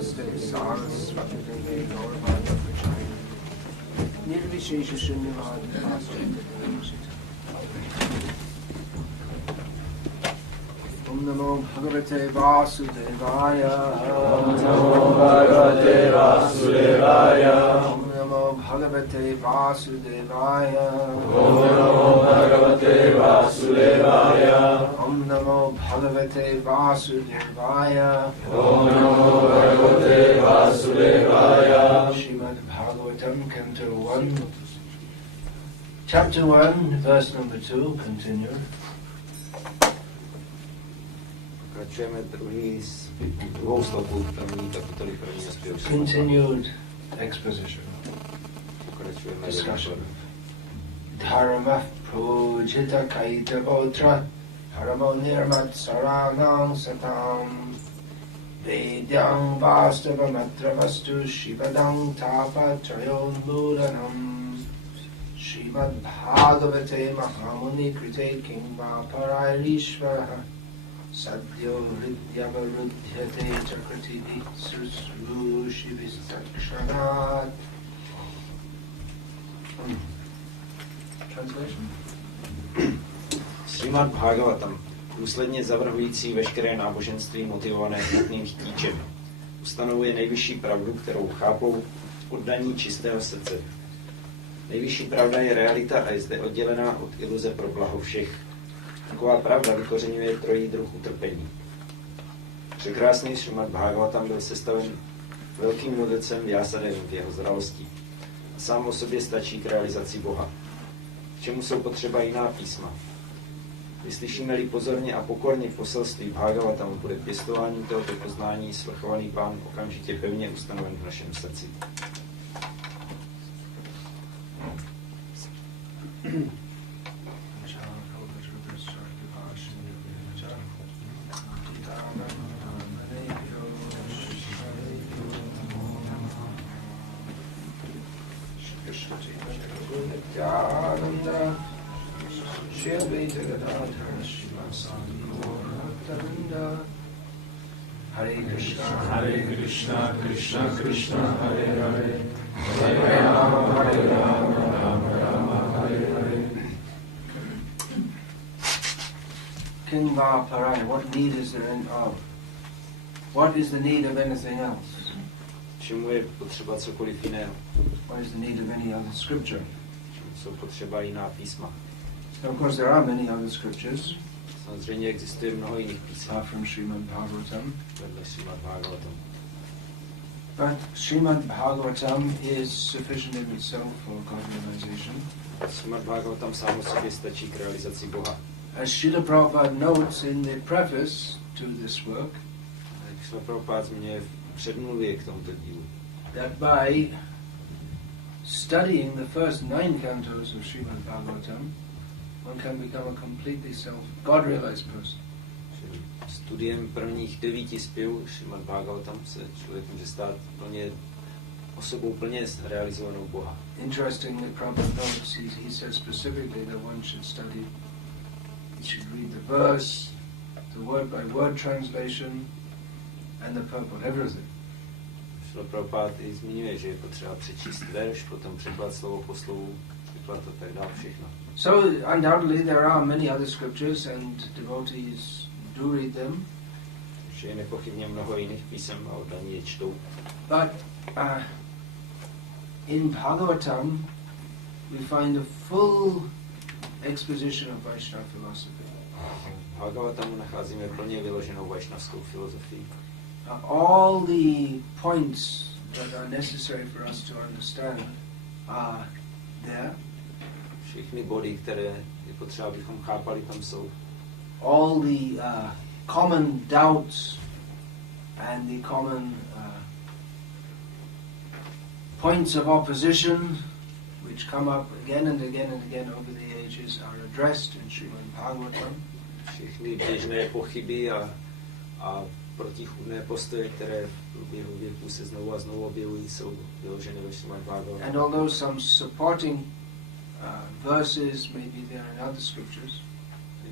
Namaste Saraswati Deve Gaurvaya Prachaya Nirvishesha Shunyavadi Pascha Om Namo Bhagavate Vasudevaya Om Namo Bhagavate Vasudevaya Om Namo Bhagavate Vasudevaya Om Namo Bhagavate Vasudevaya Om Namo Bhagavate Vasudevaya Om Namo Bhagavate Vasudevaya Srimad Bhagavatam Canto 1 Chapter 1 Verse number 2 Continue. Pokračujeme druhou sloku první kapitoly prvního zpěvu. Continued exposition. Pokračujeme Discussion. Dharma projita kaita botra Dharma nirmat saranang satam Vedyang vastava matra vastu Shivadang tapa trayon mudanam Srimad Bhagavate Mahamuni krite Kingva Parairishvaraha Sadhyo Hridyavarudyate Chakrati Vitsusrushi Vistakshanat. Translation. Srimad Bhagavatam, důsledně zavrhující veškeré náboženství motivované hmotným chtíčem, ustanovuje nejvyšší pravdu, kterou chápou oddaní čistého srdce. Nejvyšší pravda je realita a je zde oddělená od iluze pro blaho všech. Taková pravda vykořeňuje trojí druh utrpení. Překrásný Srimad Bhagavatam byl sestaven velkým mudrcem Vyasadevem v jeho zralosti. A sám o sobě stačí k realizaci Boha. K čemu jsou potřeba jiná písma? Vyslyšíme-li pozorně a pokorně poselství Bhagavatamu, bude pěstování tohoto poznání svrchovaný Pán okamžitě pevně ustanoven v našem srdci. Hare Krishna, Krishna Krishna, Hare Hare, Hare Rama, Hare Rama, Rama Rama, Hare Hare. Kingva Parai, what need is there of? What is the need of anything else? Čemu je potřeba cokoliv jiného? What is the need of any other scripture? Čemu jsou potřeba jiná písma? Of course, there are many other scriptures. Samozřejmě existuje mnoho jiných písm. From Srimad Bhagavatam. Vedle Srimad Bhagavatam. But Srimad Bhagavatam is sufficient in itself for God realization. Srimad Bhagavatam sám o sobě stačí k realizaci Boha. As Srila Prabhupada notes in the preface to this work, Jak Srila Prabhupada zmiňuje v předmluvě k tomuto dílu, that by studying the first 9 cantos of Srimad Bhagavatam, one can become a completely God-realized person. Studiem prvních 9 zpěvů Srimad Bhagavatam se člověk může stát plně osobou plně realizovanou Boha. Interestingly, Prabhupada notes, he says specifically that one should study, he should read the verse, the word-by-word translation, and the purport, everything. Srila Prabhupada i zmiňuje, že je potřeba přečíst verš, potom překlad slovo po slovu, překlad a tak dále, všechno. So, undoubtedly, there are many other scriptures and devotees do read them. Že je nepochybně mnoho jiných písem a oddaní je čtou. But in Bhagavatam, we find a full exposition of Vaishnava philosophy. V Bhagavatamu nacházíme plně vyloženou vaishnavskou filozofii. All the points that are necessary for us to understand are there. Všechny body, které je potřeba, abychom chápali, tam jsou. All the common doubts and the common points of opposition which come up again and again and again over the ages are addressed in Srimad Bhagavatam. Všechny běžné pochyby a protichůdné postoje, které v průběhu věků se znovu a znovu objevují, jsou vyloženy ve Srimad Bhagavatam. And although some supporting verses may be there in other scriptures,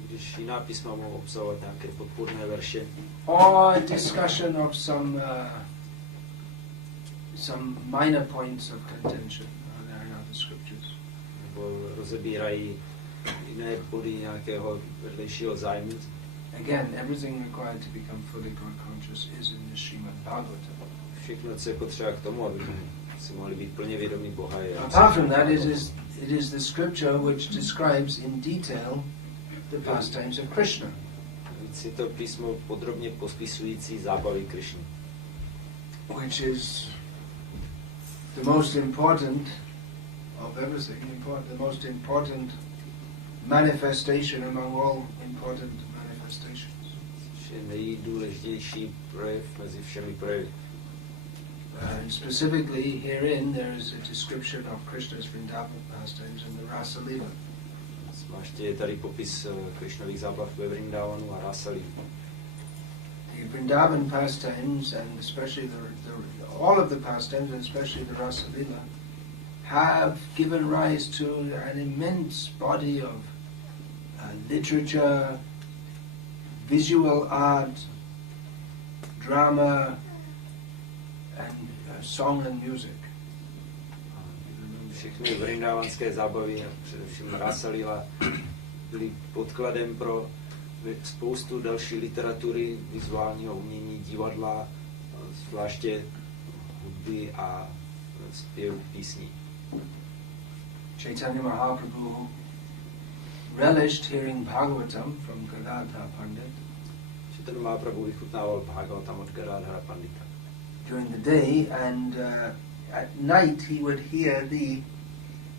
Když jiná písma mohou obsahovat nějaké podpůrné verše, or discussion of some some minor points of contention there in other scriptures. Nebo rozebírají jiné body nějakého vedlejšího zájmu. Again, everything required to become fully God conscious is in the Srimad Bhagavatam. Všechno, co je potřeba k tomu, abychom si mohli být plně vědomí Boha. Apart from that, it is the scripture which describes in detail the pastimes of Krishna. Víc je to písmo podrobně pospisující zábavy Krishny. Which is the most important of everything, the most important manifestation among all important manifestations. Je nejdůležitější projev mezi všemi projevy. And specifically herein there is a description of Krishna's Vrindavan pastimes and the Rasa Lila. Zvláště je tady popis Krishnových zábav ve Vrindavanu a Rasa Lila. The Vrindavan pastimes and especially all of the pastimes and especially the Rasa Lila have given rise to an immense body of literature, visual art, drama, and song and music. Všechny vrindavanské zábavy, především Rasa Lila, byly podkladem pro spoustu další literatury, vizuálního umění, divadla, zvláště hudby a zpěv písní. Chaitanya Mahaprabhu relished hearing Bhagavatam from Gadadhara Pandit. Chaitanya Mahaprabhu vychutnával Bhagavatam od Gadadhara Pandita. During the day, and at night he would hear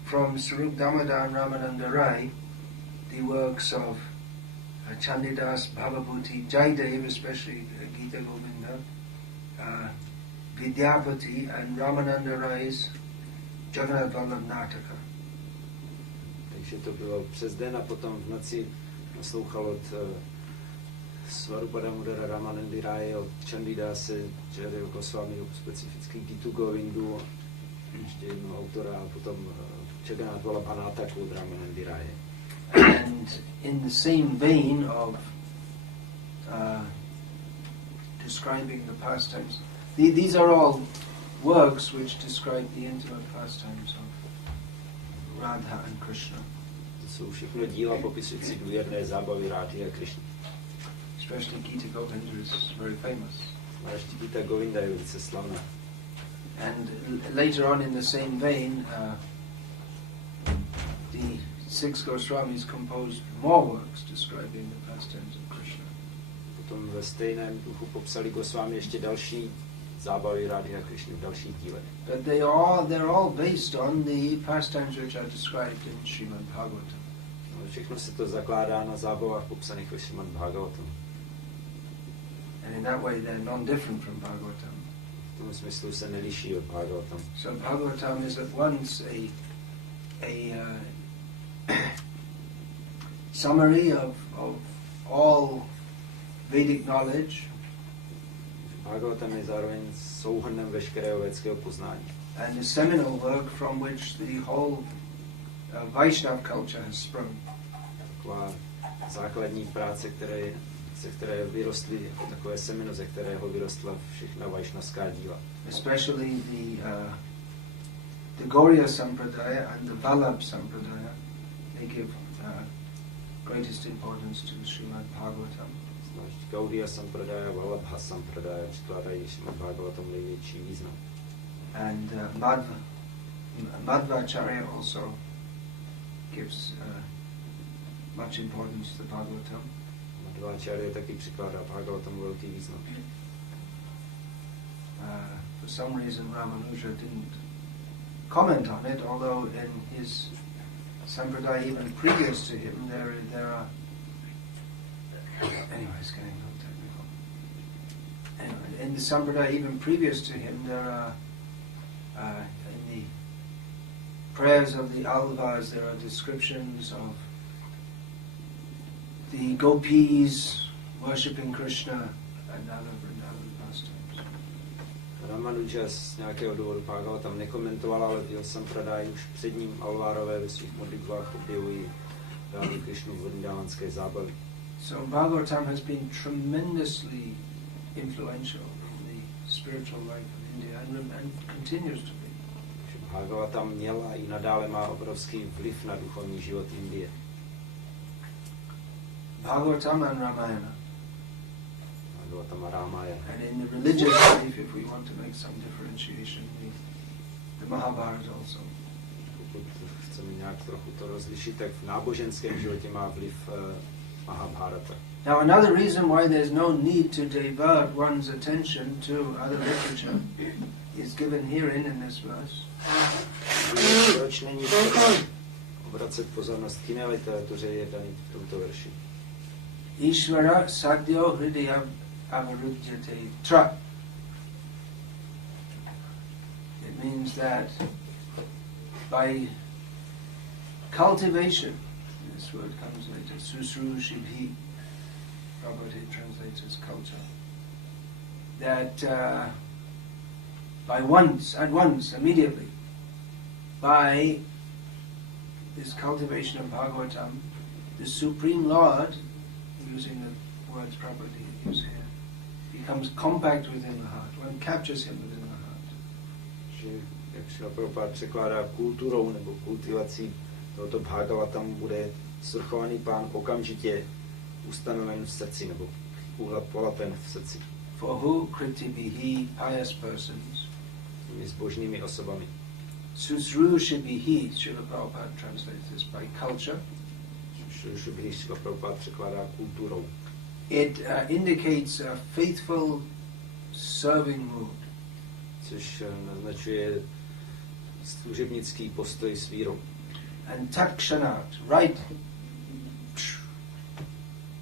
from Swarup Damodar and Ramananda Rai, the works of Chandidas, Bhavabhuti, Jaidev, especially Gita Govinda, Vidyapati and Ramananda Rai's Jagannath Vallabh Nataka. Takže to bylo přes den a potom v noci naslouchal od Swarupa Damodara Ramanandy Raje, od Chandidase, Jaidev Goswami, specifický Gitu Govindu, ještě jednoho autora a potom Jagannath Vallabha Nataku od Ramanandy Raje. And in the same vein of describing the pastimes, these are all works which describe the intimate pastimes of Radha and Krishna. To jsou všechno díla popisující důvěrné zábavy Radhy a Krishny. Especially Gita Govinda is very famous. Zvláště Gita Govinda je velice slavná. And later on in the same vein, the six Goswamis composed more works describing the pastimes of Krishna. Potom ve stejném duchu popsali Goswami ještě další zábavy Radhy a Krishny v dalších dílech. But they're all based on the pastimes which are described in Srimad Bhagavatam. No, všechno se to zakládá na zábavách popsaných ve Srimad Bhagavatam. And in that way they're non-different from Bhagavatam. V tom smyslu se neliší od Bhagavatam. So Bhagavatam is at once a summary of all Vedic knowledge. Bhagavatam je zároveň souhrnem veškerého védského poznání. And a seminal work from which the whole Vaishnava culture has sprung. Taková základní práce, ze které vyrostly, jako takové semeno, ze kterého vyrostla všechna vajšnavská díla. Especially the Gauriya Sampradaya and the Vallabh Sampradaya, they give greatest importance to Srimad Bhagavatam. Zvlášť Gaudiya Sampradaya, Vallabha Sampradaya přikládají Srimad Bhagavatam největší význam. And Madhvacharya also gives much importance to Bhagavatam. Madhvacharya taky přikládá Bhagavatamu velký význam. For some reason Ramanuja didn't comment on it, although in his sampradaya even previous to him there are anyway, it's getting a little technical. Anyway, in the sampradaya even previous to him there are in the prayers of the Alvas there are descriptions of the gopis worshipping Krishna and other Vrindavan pastimes. Ramanuja z nějakého důvodu Bhagavatam nekomentoval, ale v jeho sampradaya už před ním Alvárové ve svých modlitbách objevují Ránu Krishnu vrindavanské zábavy. So Bhagavatam has been tremendously influential in the spiritual life of India and continues to be. Bhagavata měla i nadále má obrovský vliv na duchovní život Indie. Bhagavatam and Ramayana. Bhagavatam a Ramayana. And in the religious life, if we want to make some differentiation, the Mahabharata also. Pokud chceme nějak trochu to rozlišit, tak v náboženském životě má vliv Mahabharata. Now another reason why there's no need to divert one's attention to other literature is given herein in this verse. Proč není obracet pozornost k jiné literatuře je daný v tomto verši. Ishvara sadhyo hridaya avarudhyate tra. It means that by cultivation, this word comes later, susrushibhi, Prabhupada translates as culture, that at once, immediately, by this cultivation of Bhagavatam, the Supreme Lord, using the words Prabhupada use here, becomes compact within the heart. One captures him within the heart. Že, jak Šrila Prabhupada překládá kulturou nebo kultivací tohoto Bhagavatam, bude svrchovaný Pán okamžitě ustanoven v srdci nebo polapen v srdci. For who kritibihi pious persons, Těmi zbožnými osobami. susrushibihi, Srila Prabhupada translates this by culture. Šrila Prabhupada překládá kulturou. It indicates a faithful serving mood. Což naznačuje služebnický postoj s vírou. And takshanat, right,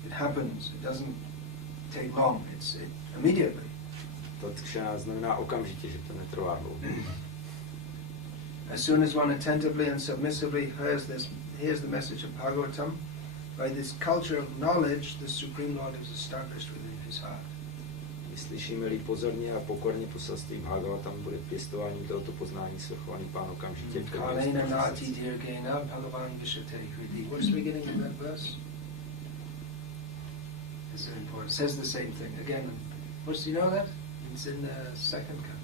it happens, it doesn't take long, it's immediately. Tatkšanát znamená okamžitě, že to netrvá dlouho. As soon as one attentively and submissively hears the message of Bhagavatam, by this culture of knowledge, the Supreme Lord is established within his heart. Slyšíme-li pozorně a pokorně poselství Bhagavatam, bude pěstováním tohoto poznání svrchovaný Pán okamžitě v Kalena nati dirgena Bhagavan vishate hridi. What's the beginning of that verse? It's very important. It says the same thing again. What's, do you know that? It's in the second canto.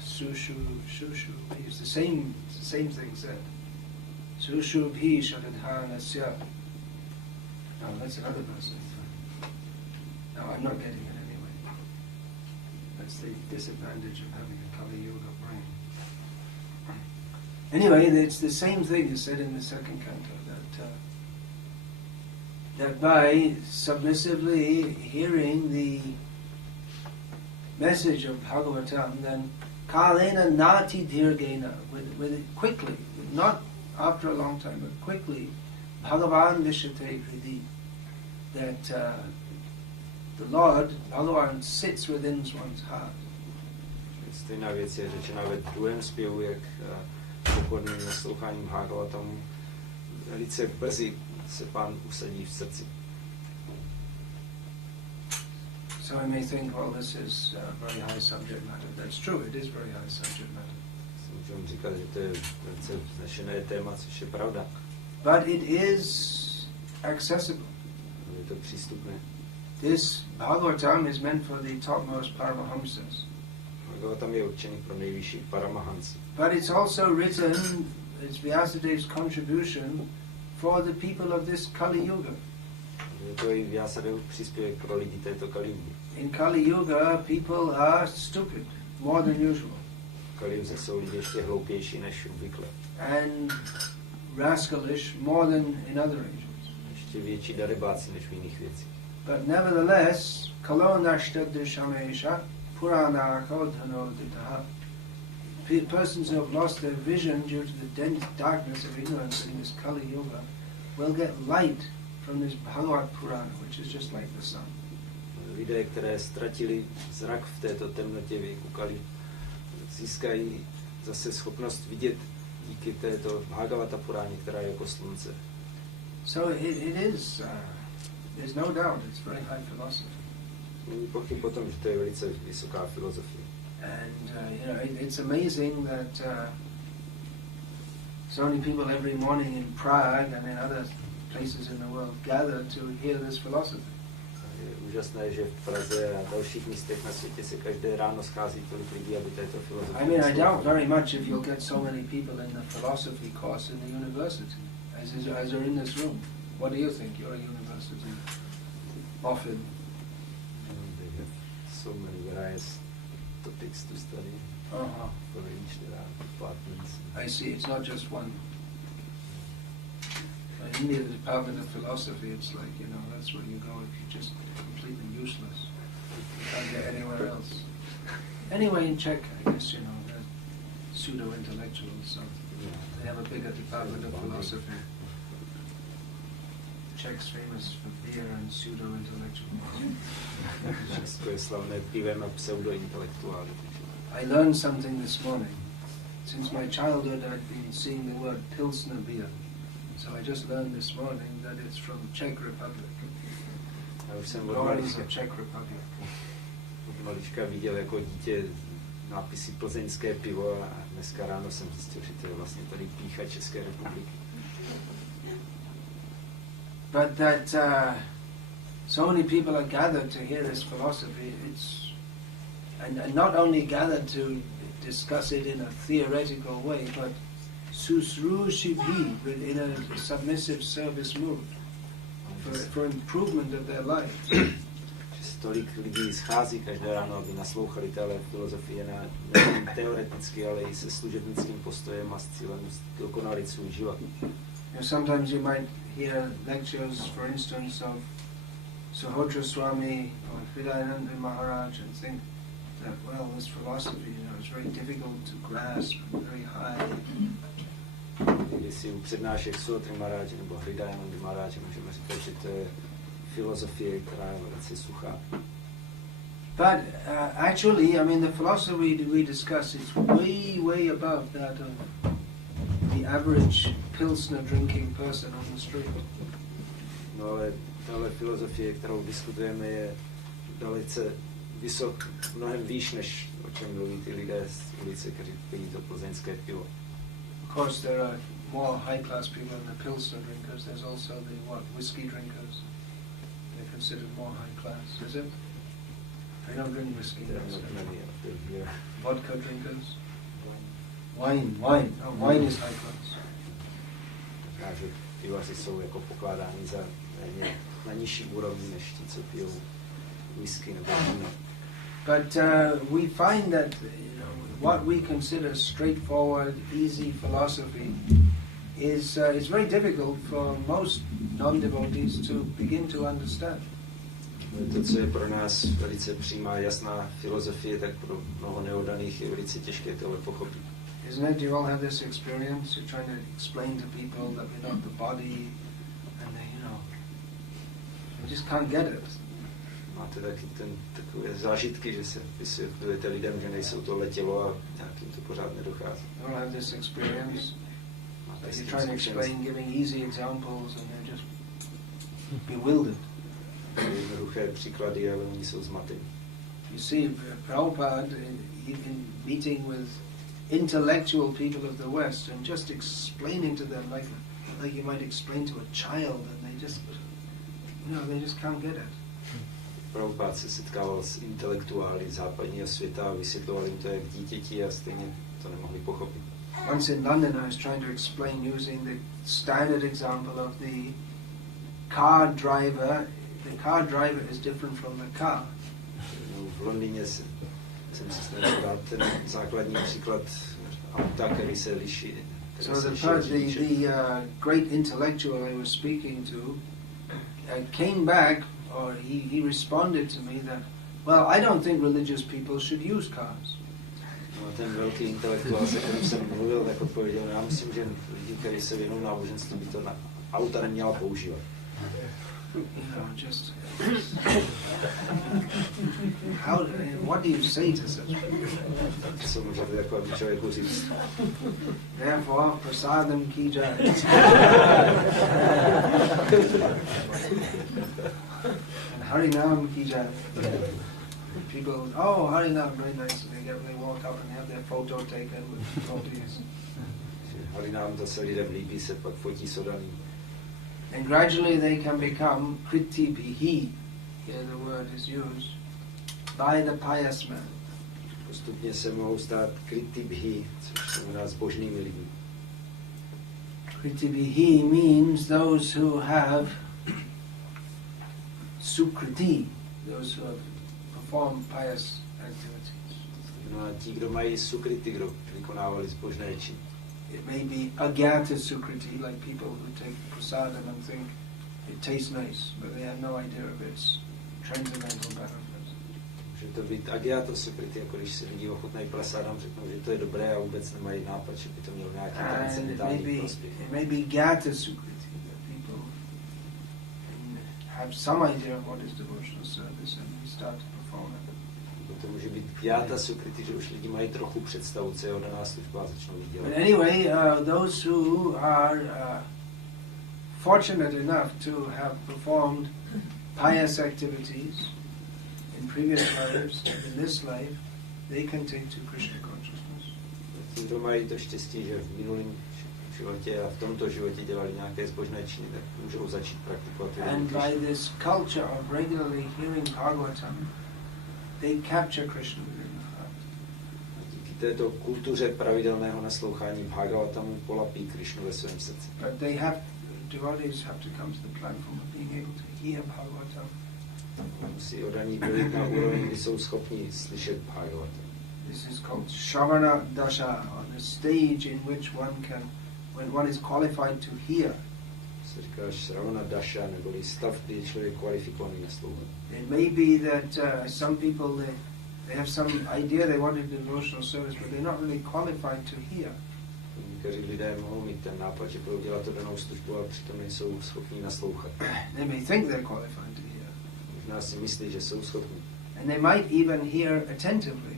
Sushu, it's the same thing said. Sushu bhi shadadhanasya. No, that's another verse. No, I'm not getting it anyway. That's the disadvantage of having a Kali Yuga brain. Anyway, it's the same thing is said in the second canto, that by submissively hearing the message of Bhagavatam, then kalena nati dirgena, with it quickly, not after a long time, but quickly, Bhagavan vishate hridi, that the Lord, Bhagavan, sits within one's heart. Stejná věc je řečena ve druhém zpěvu, jak pokorným nasloucháním Bhagavatamu velice brzy se Pán usadí v srdci. So I may think, well, this is a very high subject matter. That's true, it is very high subject matter. Můžeme říkat, že to je velice vznešené téma, což je pravda. But it is accessible. Je to přístupné. This Bhagavatam is meant for the topmost Paramahamsas. Bhagavatam je určený pro nejvyšší Paramahansi. But it's also written, it's Vyasadev's contribution for the people of this Kali Yuga. Je to i Vyasadevův příspěvek pro lidi této Kali Yugy. In Kali Yuga, people are stupid, more than usual. V Kali Yuze jsou lidi ještě hloupější než obvykle. And rascalish more than in other ages. Ještě větší darebáci než v jiných věcích. But nevertheless, kalo nashtadrishamesha puranako dhanoditaha. Persons who have lost their vision due to the dense darkness of ignorance in this Kali Yuga will get light from this Bhagavad Purana, which is just like the sun. Lidé, které ztratili zrak v této temnotě věku Kali, získají zase schopnost vidět díky této Bhagavata Puráně, která je jako slunce. So it is, there's no doubt, it's very high philosophy. Není pochyb o tom, že to je velice vysoká filozofie. And it's amazing that so many people every morning in Prague and in other places in the world gather to hear this philosophy. Je úžasné, že v Praze a dalších místech na světě se každé ráno schází tolik lidí, aby této filozofii. I mean, I doubt very much if you'll get so many people in the philosophy course in the university as are in this room. What do you think? Your university offered? They have so many various topics to study for each departments. I see. It's not just one. In India, the Department of Philosophy, it's like, you know, that's where you go if you're just completely useless. You can't get anywhere else. Anyway, in Czech, I guess, you know, they're pseudo-intellectuals, so they have a bigger Department of Philosophy. Czech's famous for beer and pseudo-intellectuals. Česko je slavné pivem a pseudo-intelektuály. I learned something this morning. Since my childhood, I've been seeing the word Pilsner beer. So I just learned this morning that it's from Czech Republic. Glories of Czech Republic. Od malička viděl jako dítě nápisy plzeňské pivo a dneska ráno jsem zjistil, že to je vlastně tady pýcha České republiky. But that so many people are gathered to hear this philosophy, and not only gathered to discuss it in a theoretical way, but susrushibhi, in a submissive service mood, for improvement of their life. Tolik lidí schází každé ráno, aby naslouchali téhle filozofii nejen teoreticky, ale i se služebnickým postojem a s cílem dokonalit svůj život. Sometimes you might hear lectures, for instance, of Sahodra Swami or Hridayananda Maharaj and think that, well, this philosophy, you know, is very difficult to grasp and very high. Když si u přednášek Sahodra Maharaj nebo Hridayananda Maharaj můžeme říkat, že to je filozofie, která je velice suchá. But actually, I mean, the philosophy we discuss is way, way above that of the average Pilsner drinking person on the street. No ale tahle filozofie, kterou diskutujeme, je velice mnohem výš, než o čem mluví ty lidé z ulice, kteří pijí to plzeňské pivo. Of course, there are more high-class people than the Pilsner drinkers. There's also the whiskey drinkers. They're considered more high-class, is it? I don't drink whiskey. There are not many of them here. Vodka drinkers? Wine. Oh, wine is high-class. Takže pivaři jsou jako pokládáni za na nižší úrovni než ti, co pijou whisky nebo víno. But we find that, you know, what we consider straightforward, easy philosophy is very difficult for most non-devotees to begin to understand. To, co je pro nás velice přímá, jasná filozofie, tak pro mnoho neoddaných je velice těžké tohle pochopit. Isn't it? You all have this experience. You're trying to explain to people that we're not the body, and they, you know, you just can't get it. Máte taky takové zážitky, že se vysvětlujete lidem, že nejsou tohle tělo a nějakým to pořád nedochází. You all have this experience. You're trying to explain, giving easy examples, and they're just bewildered. Jednoduché příklady, ale oni jsou zmatení. You see, Prabhupada, in meeting with intellectual people of the West and just explaining to them like you might explain to a child, and they just, you know, they just can't get it. Prabhupada se setkával s intelektuály západního světa a vysvětloval jim to jak dítěti a stejně to nemohli pochopit. Once in London I was trying to explain using the standard example of the car driver. The car driver is different from the car. V Londýně jsem si snažil dát ten základní příklad auta, který se liší. So the great intellectual I was speaking to came back, or he responded to me that, well, I don't think religious people should use cars. No, ten velký intelektuál, se kterým jsem mluvil, tak odpověděl, já myslím, že lidi, kteří se věnují náboženství, by to na auta neměla používat. You know, just what do you say to such people? Co můžete takovému člověku říct? Therefore, prasadam ki jai. And Harinam ki jai. People, oh, Harinam, very nice. They walk up and have their photo taken with devotees. Harinam, to se lidem líbí, se pak fotí s oddaným. And gradually they can become kriti bihi. here the word is used, by the pious man. Postupně se mohou stát kritibhi, což znamená zbožnými lidmi. Kritibihi means those who have sukriti, those who have performed pious activities. No a ti, kdo mají sukriti, kdo vykonávali zbožné činy. It may be agyata sukriti, like people who take prasadam and think it tastes nice, but they have no idea of its transcendental benefits. Může to být agyata sukriti, jako když si lidi ochutnají prasádam, řeknou, že to je dobré a vůbec nemají nápad, že by to mělo nějaký transcendentální prospěch. It may be gyata sukriti, that people have some idea of what is devotional service and they start to perform it. To může být gyata sukriti, že už lidi mají trochu představu, co je oddaná služba a začnou ji dělat. But anyway, those who are fortunate enough to have performed pious activities in previous lives, in this life, they can take to Krishna consciousness. Ti, kdo mají to štěstí, že v minulém životě a v tomto životě dělali nějaké zbožné činy, tak můžou začít praktikovat. And by this culture of regularly hearing Bhagavatam, they capture Krishna within the heart. Díky této kultuře pravidelného naslouchání Bhagavatamu polapí Krishnu ve svém srdci. But devotees have to come to the platform of being able to hear Bhagavatam. Musí oddaní být na úrovni, kdy jsou schopni slyšet Bhagavatam. This is called Shravana Dasha, or the stage in which when one is qualified to hear. Se říká Shravana Dasha, neboli stav, kdy je člověk kvalifikovaný naslouchat. It may be that some people, they have some idea they want to do devotional service, but they're not really qualified to hear. Někteří lidé mohou mít ten nápad, že budou dělat oddanou službu, ale přitom nejsou schopní naslouchat. They may think they're qualified to hear. Možná si myslí, že jsou schopní. And they might even hear attentively.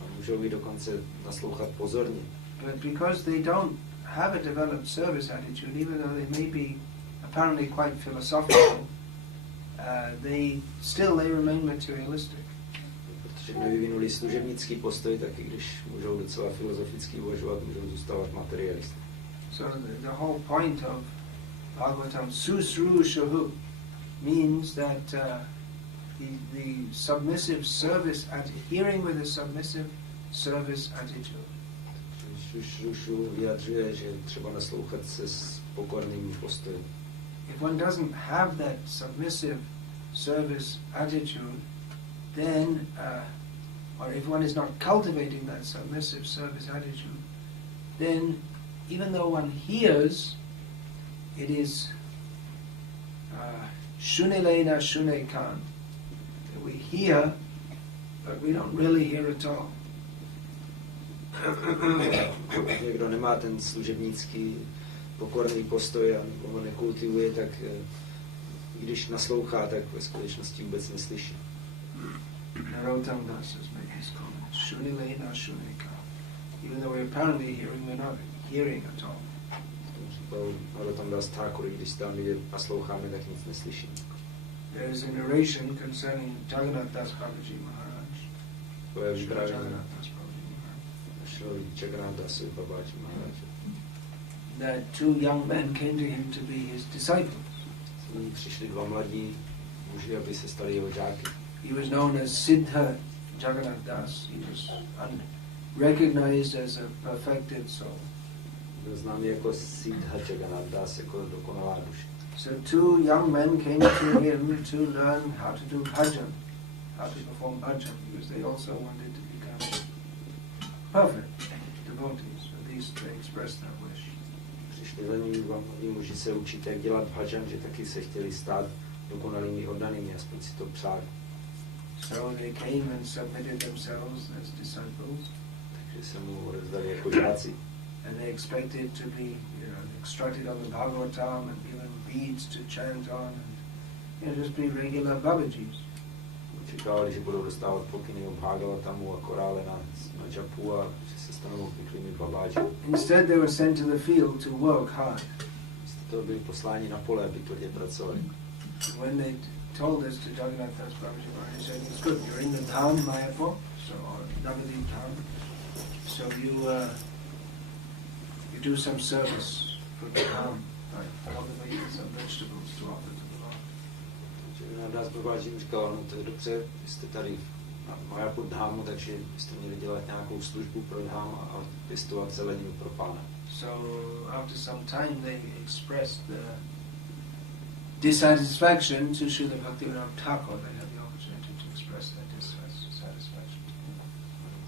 A můžou i dokonce naslouchat pozorně. But because they don't have a developed service attitude, even though they may be apparently quite philosophical, they remain materialistic. Protože nevyvinuli služebnický postoj, tak i když můžou docela filozoficky uvažovat, můžou zůstávat materialisty. So the whole point of Bhagavatam susrushahu means that the submissive service, hearing with a submissive service attitude. Šušu vyjadřuje, že třeba naslouchat se s pokorným postojem. If one doesn't have that submissive service attitude, then, or if one is not cultivating that submissive service attitude, then even though one hears, it is shunilena shunekan. We hear, but we don't really hear at all. Někdo nemá ten služebnický pokorný postoj a ho nekultivuje, tak když naslouchá, tak ve skutečnosti vůbec neslyší. Narottam Das has made this comment. Shunilena shuneka. Even though we're apparently hearing, we're not hearing at all. Narottam Das Thakur, když tam nasloucháme, tak nic neslyšíme. There is a narration concerning Jagannath Das Babaji Maharaj. To je vyprávění Jagannath Das Babaji Maharaj. Šlovi Jagannath Das Babaji Maharaj. That two young men came to him to be his disciples. Přišli dva mladí muži, aby se stali jeho žáky. He was known as Siddha Jagannath Das. He was recognized as a perfected soul. Byl známý jako Siddha Jagannath Das, jako dokonalá duše. So two young men came to him to learn how to do bhajan, how to perform bhajan, because they also wanted to become perfect devotees. At least they expressed that wish. Přišli za ním dva mladí muži se učit, jak dělat bhajan, že taky se chtěli stát dokonalými oddanými, aspoň si to přáli. So they came and submitted themselves as disciples. Takže se mu odevzdali jako žáci. And they expected to be, instructed on the Bhagavatam and given beads to chant on, and just be regular Babajis. Očekávali, že budou dostávat pokyny o Bhagavatamu a korále na džapu a že se stanou obvyklými babáči. Instead, they were sent to the field to work hard. Místo toho byli posláni na pole, aby tvrdě pracovali. When they told this to Jagannath Das Babaji Maharaj, he said, "It's good. You're in the town, Mayapur, or Navadip town. So you do some service for the town by cultivating some vegetables to offer to the Lord." Takže Nás Babaji jim říkal, no to je dobře, vy jste tady na Majapu Dhámu, takže byste měli dělat nějakou službu pro Dhám a pěstovat zeleninu pro Pána. So after some time they expressed the dissatisfaction to Srila Bhaktivinoda Thakur. They had the opportunity to express that dissatisfaction.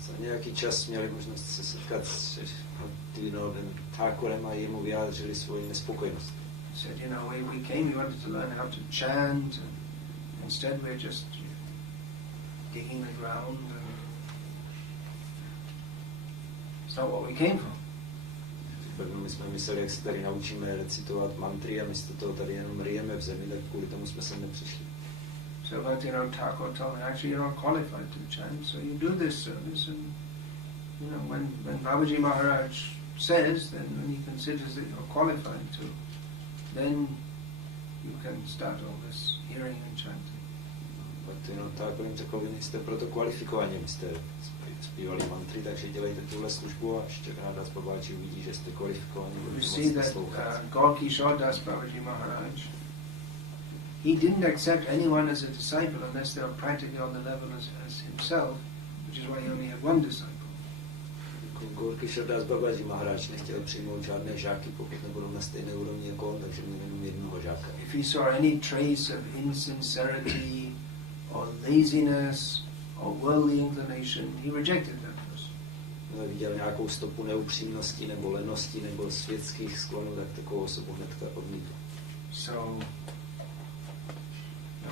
Za nějaký čas měli možnost se setkat s Bhaktivinodem Thakurem a jemu vyjádřili svoji nespokojenost. Said, you know, we came, we wanted to learn how to chant, and instead we're just digging the ground, and it's not what we came for. My jsme mysleli, jak se tady naučíme recitovat mantry a místo toho tady jenom ryjeme v zemi, tak kvůli tomu jsme sem nepřišli. So Bhaktivinoda Thakur told me, actually you're not qualified to chant, so you do this service, and you know, when Babaji Maharaj says, then when he considers that you're qualified to, then you can start all this hearing and chanting. Bhaktivinoda Thakur jim řekl, vy nejste proto kvalifikovaní, vy jste zpívali mantry, takže dělejte tuhle službu a ještě Dás Babaji uvidí, že jste kvalifikovaní. You see that Gaurkishore Das Babaji Maharaj, he didn't accept anyone as a disciple unless they were practically on the level as himself, which is why he only had one disciple. Gaurkishore Das Babaji Maharaj nechtěl přijmout žádné žáky, pokud nebudou na stejné úrovni jako on, takže měl jenom jednoho žáka. If he saw any trace of insincerity or laziness or worldly inclination, he rejected that person. Viděl nějakou stopu neupřímnosti nebo lenosti nebo světských sklonů, tak takovou osobu hnedka odmítl. So,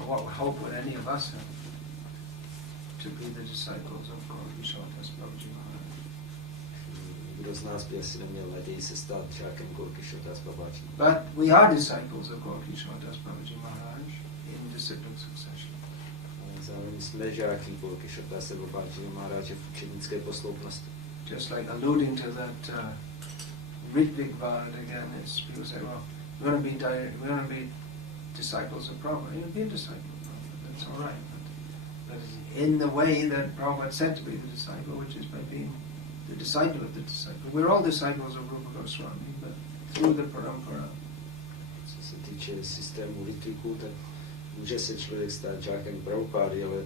what hope would any of us have to be the disciples of Gaurkishore Das Babaji Maharaj? Kdo z nás by asi neměl naději se stát žákem Gaurkishore Das Babaji. But we are disciples of Gaurkishore Das Babaji Maharaj in discipline succession. Zároveň jsme žáky Gaurkishore Das Babaji Maharaj v učenické posloupnosti. Just like alluding to that Ritvik Vard again, is people say, well, we're going to be disciples of Prabhupada. You'll be a disciple of Prabhupada, that's all right. But in the way that Prabhupada said to be the disciple, which is by being the disciple of the disciple. We're all disciples of Rupa Goswami, but through the parampara. Co se týče systému Ritviku, tak může se člověk stát žákem Prabhupády, ale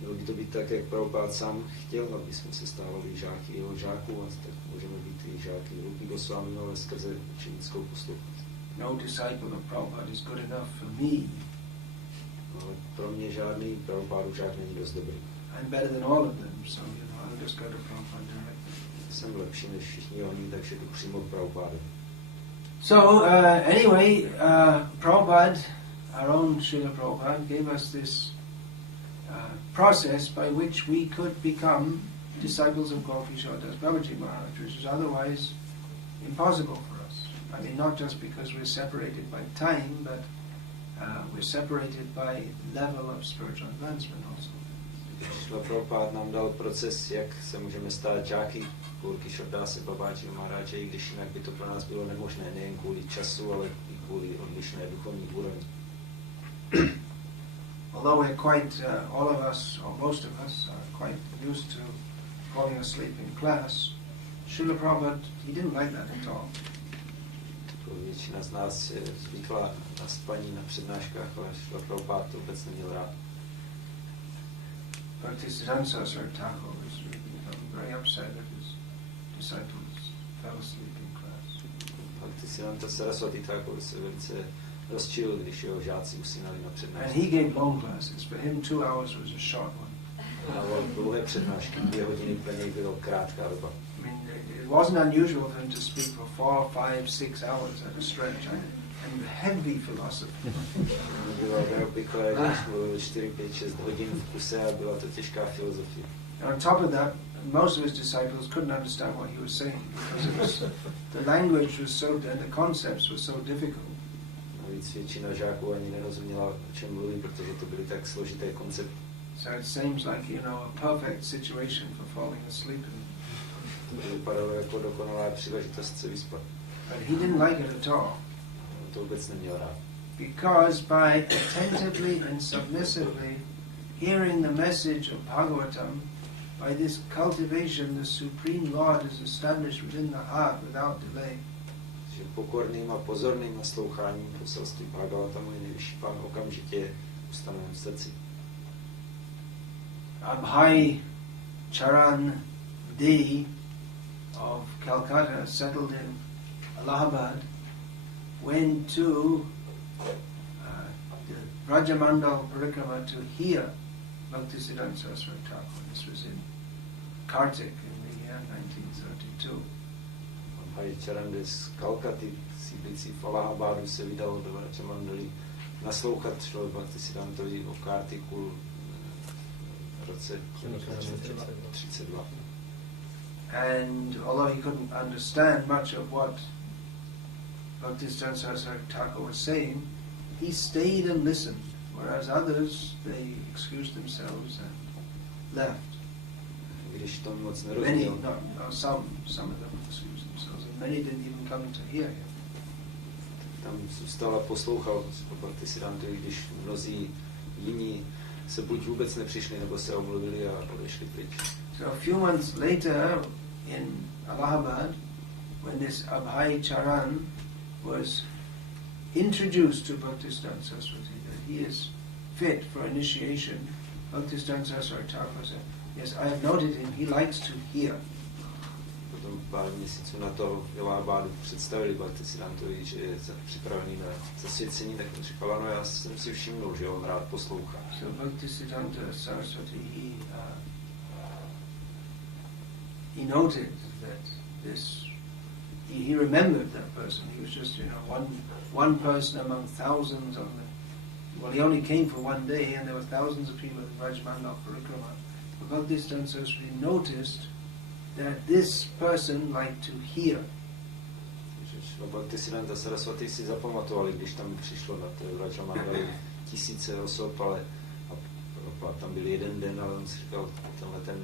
mělo by to být tak, jak Prabhupád sám chtěl, aby jsme se stávali žáky jeho žáků, a tak můžeme být i žáky Rupa Goswami, ale skrze učenickou posloupnost. No disciple of Prabhupada is good enough for me. Ale pro mě žádný Prabhupádův žák není dost dobrý. I'm better than all of them, so I'll just go to Prabhupada directly. Jsem lepší než všichni oni, takže jdu přímo k Prabhupádu. So anyway, Prabhupada, our own Srila Prabhupada, gave us this process by which we could become disciples of Gaurkishore Das Babaji Maharaj, which is otherwise impossible for us. I mean, not just because we're separated by time, but we're separated by level of spiritual advancement also. Srila Prabhupád nám dal proces, jak se můžeme stát žáky Gaurkishore Das Babaji Maharaj, i když jinak by to pro nás bylo nemožné, nejen kvůli času, ale i kvůli odlišné duchovní úrovni. Although we're quite, all of us, or most of us, are quite used to falling asleep in class, Srila Prabhupada, he didn't like that at all. Většina z nás je zvyklá na spaní na přednáškách, ale Srila Prabhupada to vůbec neměl rád. Bhaktisiddhanta Saraswati Thakur was becoming very upset that his disciples fell asleep in class. Bhaktisiddhanta Saraswati Thakur se velice rozčilil, když jeho žáci usínali na And přednáškách. he gave long classes. For him, 2 hours was a short one. Dával dlouhé přednášky, 2 hodiny pro něj bylo krátká doba. I mean, it wasn't unusual for him to speak for 4, 5, 6 hours at a stretch, and heavy philosophy. Bylo neobvyklé, když mluvil 4, 5, 6 hodin v kuse a byla to těžká filozofie. And on top of that, most of his disciples couldn't understand what he was saying because the language was so, and the concepts were so difficult. Navíc většina žáků ani nerozuměla, o čem mluví, protože to byly tak složité koncepty. So it seems like, a perfect situation for falling asleep. To vypadalo jako dokonalá příležitost se vyspat. But he didn't like it at all. To vůbec neměl rád. Because by attentively and submissively hearing the message of Bhagavatam, by this cultivation, the Supreme Lord is established within the heart without delay. Že pokorným a pozorným nasloucháním poselství Bhagavatamu je nejvyšší Pán okamžitě ustanoven v srdci. Abhay Charan Dey of Calcutta, settled in Allahabad, went to the Rajamandal Parikrama to hear Bhaktisiddhanta Saraswati Thakur. This was in Kartik in the year 1932. Abhay Charan z Kalkaty, sídlící v Allahabadu, se vydal do Rajamandali naslouchat šlo Bhaktisiddhantovi o Kartiku v roce 1932. And although he couldn't understand much of what Bhaktisiddhanta Saraswati Thakur was saying, he stayed and listened, whereas others, they excused themselves and left. Když to moc Many, nerozuměl, some of them excused themselves, and many didn't even come to hear him. tam zůstal a poslouchal Bhaktisiddhantovi, když mnozí jiní se buď vůbec nepřišli, nebo se omluvili a odešli pryč. So a few months later, in Allahabad, when this Abhay Charan was introduced to Bhaktisiddhanta Saraswati, that he is fit for initiation, Bhaktisiddhanta Saraswati Thakur said, yes, I have noted him, he likes to hear. Potom pár měsíců na to v Allahabadu představili Bhaktisiddhantovi, že je připravený na zasvěcení, tak on říkal, ano, já jsem si všimnul, že on rád poslouchá. So Bhaktisiddhanta Saraswati, he noted that this, he remembered that person. He was just, one person among thousands on the, well, he only came for one day, and there were thousands of people in Rajmandal Parikrama. But Bhaktisiddhanta Saraswati noticed that this person liked to hear. Bhaktisiddhanta Saraswati si zapamatovali, když tam přišlo na té Rajamandali tisíce osob, ale a tam byl jeden den, ale on si říkal, tenhle ten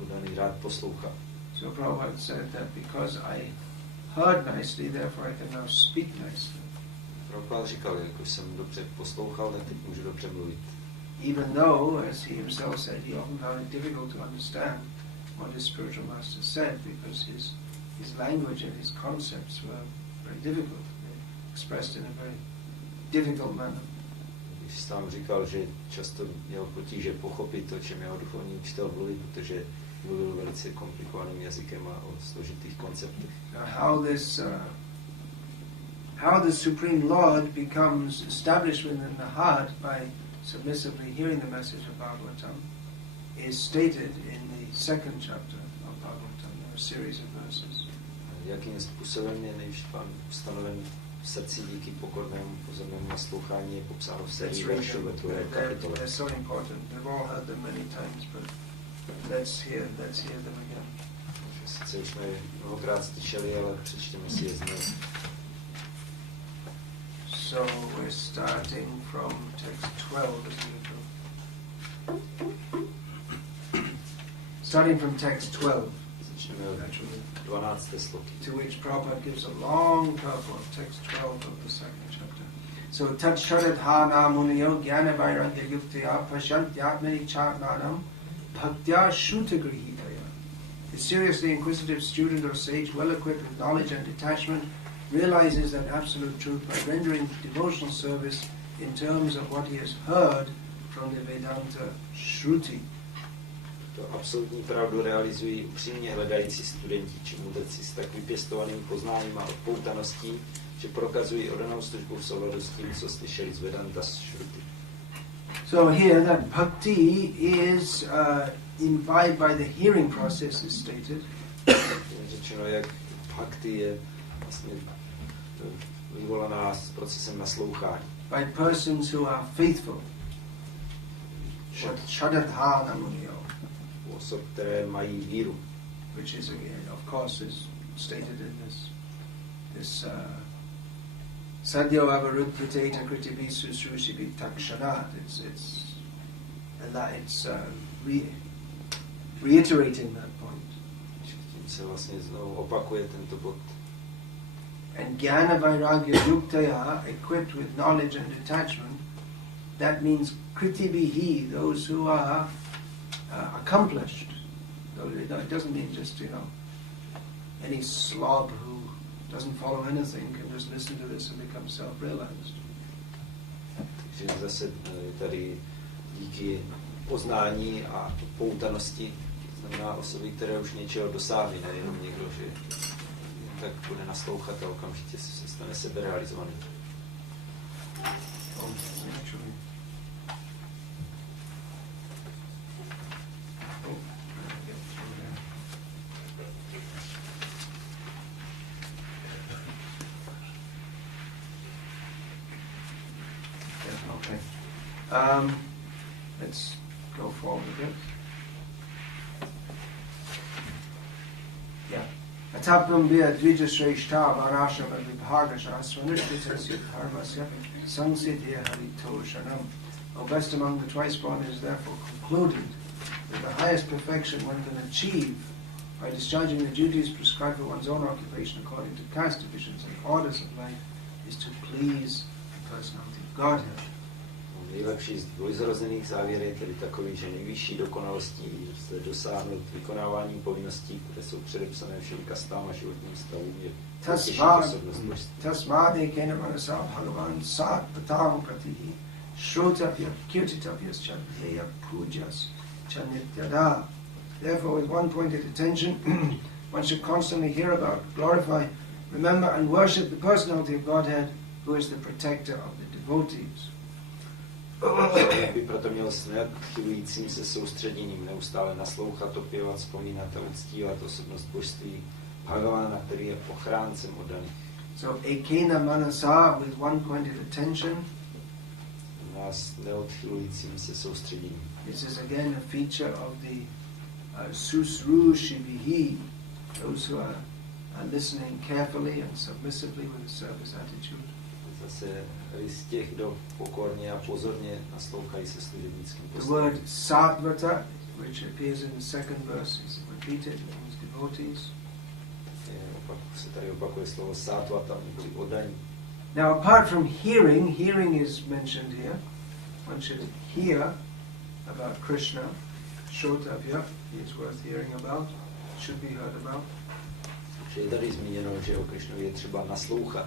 udaný rád poslouchá. So Prabhupada said that because I heard nicely, therefore I can now speak nicely. Prabhupada říkal, jako jsem dobře poslouchal, tak teď můžu dobře mluvit. Even though, as he himself said, he often found it difficult to understand what his spiritual master said, because his language and his concepts were very difficult. They expressed in a very difficult manner. Když sám říkal, že často měl potíže pochopit to, čem jeho duchovní učitel mluví, protože mluvil velice komplikovaným jazykem a o složitých konceptech. How the Supreme Lord becomes established within the heart by submissively hearing the message of Bhagavatam is stated in the second chapter of Bhagavatam. There are a series of verses. Jakým způsobem je Nejvyšší Pán ustanoven v srdci díky pokornému pozornému naslouchání, je popsáno v sérii veršů ve druhé kapitole. They're so important. We've all heard them many times, but let's hear them again. Sice už jsme mnohokrát slyšeli, ale přečtěme si je znovu. So we're starting from text 12 as usual. Starting from text 12. Začneme od 12. sloky. To which Prabhupada gives a long purport, text 12 of the second chapter. So tat sharadhana muniyo jnana vairagya yuktaya pashantyatmani chatmanam bhaktya shrutagrihitaya. The seriously inquisitive student or sage, well equipped with knowledge and detachment, realizes that absolute truth by rendering devotional service in terms of what he has heard from the Vedanta Shruti. To absolutní pravdu realizují upřímně hledající studenti či mudrci s tak vypěstovaným poznáním a odpoutaností, že prokazují oddanou službu v souladu s tím, co slyšeli z Vedanta Shruti. So here that bhakti is imbibed by the hearing process is stated. Řečeno, jak bhakti je vlastně vyvolaná s procesem naslouchání. By persons who are faithful. Shadadhana muniyo. Osob, které mají víru. Which is again, of course, is stated in this Sadhyo avarudpriteta kritibi susrusibi takshanat. It's reiterating that point. Tím se vlastně znovu opakuje tento bod. And jnana vairagya yuktaya, equipped with knowledge and detachment, that means kritibihi, those who are accomplished. It doesn't mean just, any slob who doesn't follow anything can just listen to this and become self-realized. Takže zase tady díky poznání a poutanosti, znamená osoby, které už něčeho dosáhly, nejenom někdo, že tak bude naslouchat a okamžitě se stane seberealizovaný. Let's go forward a bit. Yeah. Atapam via dvija shreshta varashava vibhagasha swanishtitasya dharmasya sansidhya haritoshanam. O best among the twice-born is therefore concluded that the highest perfection one can achieve by discharging the duties prescribed for one's own occupation according to caste divisions and orders of life is to please the personality of Godhead. Nejlepší z dvojzrozených závěr je tedy takový, že nejvyšší dokonalostí je dosáhnout vykonávání povinností, které jsou předepsané všem kastám a životním stavům, je těžší osobnost božství. Tasmade kena manasa bhagavan sát patam pratihi shrotavya kirtitavyas chadheya pujas chanityada. Therefore, with one pointed attention, one should constantly hear about, glorify, remember and worship the personality of Godhead, who is the protector of the devotees. By proto měl s neodchylujícím se soustředěním neustále naslouchat, opěvovat, vzpomínat a uctívat osobnost božství Bhagavána, který je ochráncem oddaných. So, ekena manasa with one pointed attention. Nás neodchylujícím se soustředěním. This is again a feature of the susrushivihi, those who are listening carefully and submissively with a service attitude. Zase z těch, kdo pokorně a pozorně naslouchají se služebnickým The postavem. word sattvata, which appears in the second verse, is repeated amongst devotees. Se tady opakuje slovo sattvata, neboli oddaní. Now, apart from hearing, hearing is mentioned here. One should hear about Krishna. Shrotavya is worth hearing about, should be heard about. Je tady zmíněno, že o Krishnovi je třeba naslouchat.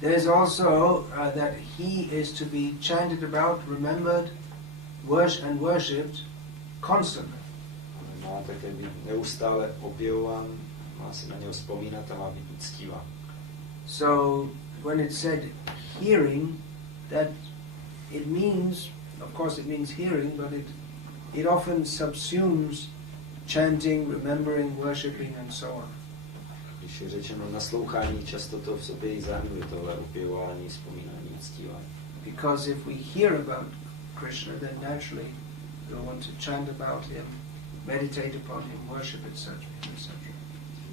There is also that he is to be chanted about, remembered, and worshipped constantly. Má také být neustále opěvován, má se na něho vzpomínat a má být uctíván. So when it's said hearing, that it means, of course it means hearing, but it often subsumes chanting, remembering, worshipping and so on. Když je řečeno naslouchání, často to v sobě i zahrnuje tohle opěvování, vzpomínání, uctívání. Because if we hear about Krishna, then naturally we'll want to chant about him, meditate upon him, worship, etc.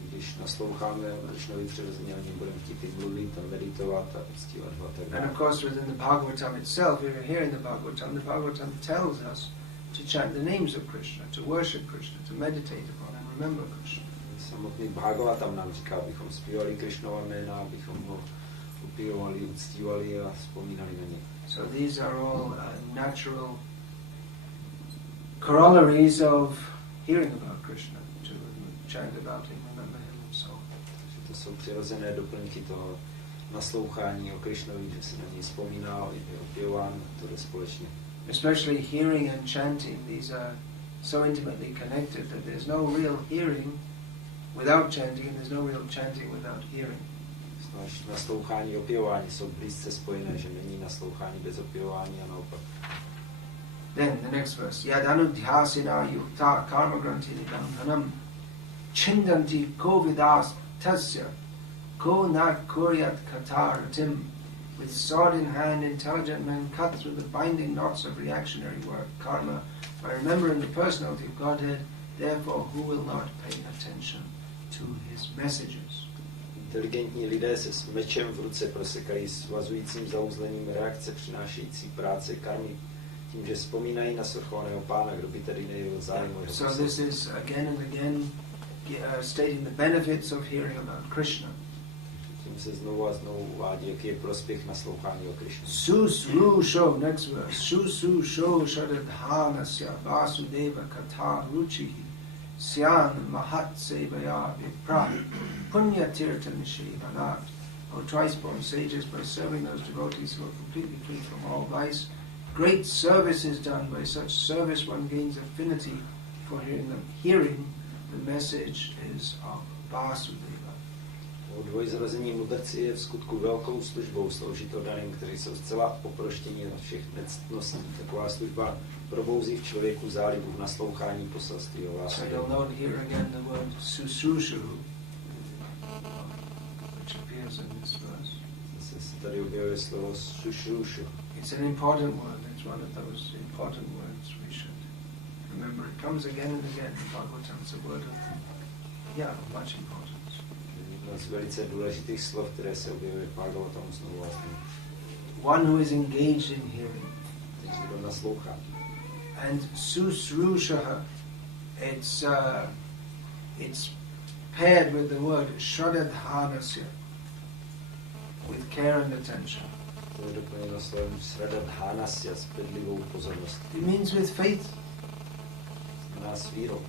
Když nasloucháme Krishnovi přirozeně, o něm budeme chtít mluvit a meditovat a uctívat ho. And of course within the Bhagavatam itself, if you're hearing the Bhagavatam tells us to chant the names of Krishna, to worship Krishna, to meditate upon and remember Krishna. Samotný Bhagavatam nám říká, abychom zpívali Krishnova jména, abychom ho upívali, uctívali a vzpomínali na ně. So these are all natural corollaries of hearing about Krishna, to chant about him, remember him and so on. Takže to jsou přirozené doplňky toho naslouchání o Krishnovi, že se na něj vzpomíná, je opěván, to jde společně. Especially hearing and chanting, these are so intimately connected that there's no real hearing without chanting, and there's no real chanting without hearing. Zvlášť naslouchání a opěvování jsou blízce spojené, že není naslouchání bez opěvování a naopak. Then the next verse, Yadanudhyasina yukta karma grantini bandhanam chindanti ko vidas tasya ko na kuryat kataratim. With sword in hand, intelligent men cut through the binding knots of reactionary work, karma, by remembering the personality of Godhead. Therefore, who will not pay attention to his messages? Inteligentní lidé se s mečem v ruce prosekají svazujícím zauzlením reakce přinášející práce karmy, tím, že vzpomínají na svrchovaného pána, kdo by tedy nejevil zájem o jeho So this is again and again stating the benefits of hearing about Krishna. Tím se znovu a znovu uvádí, jaký je prospěch naslouchání o Krishnu. Susrusho, next verse. Susrusho shadadhanasya vasudeva katha ruchihi syan mahat sevaya vipra punyatirtan shivanat O twice-born sages, by serving those devotees who are completely free from all vice, great service is done. By such service one gains affinity for hearing them. Hearing the message is of Vasudeva. O dvojzrození mudrci je v skutku velkou službou sloužit oddaným, kteří jsou zcela oproštěni od všech nectností. Taková služba probouzí v člověku zálibu v naslouchání poselství o Vásudevu. So you'll note here again the word susrushu, which appears in this verse. Zase se tady objevuje slovo susrushu. It's an important word. It's one of those important words we should remember. It comes again and again in Bhagavatam. It's a word of much importance. Jedno z velice důležitých slov, které se objevuje v Bhagavatamu znovu a znovu. One who is engaged in hearing. Kdo naslouchá. And susrushaha, it's paired with the word shradadhanasya, with care and attention. To je doplněno slovem shradadhanasya, s bedlivou pozorností. It means with faith. Znamená s vírou.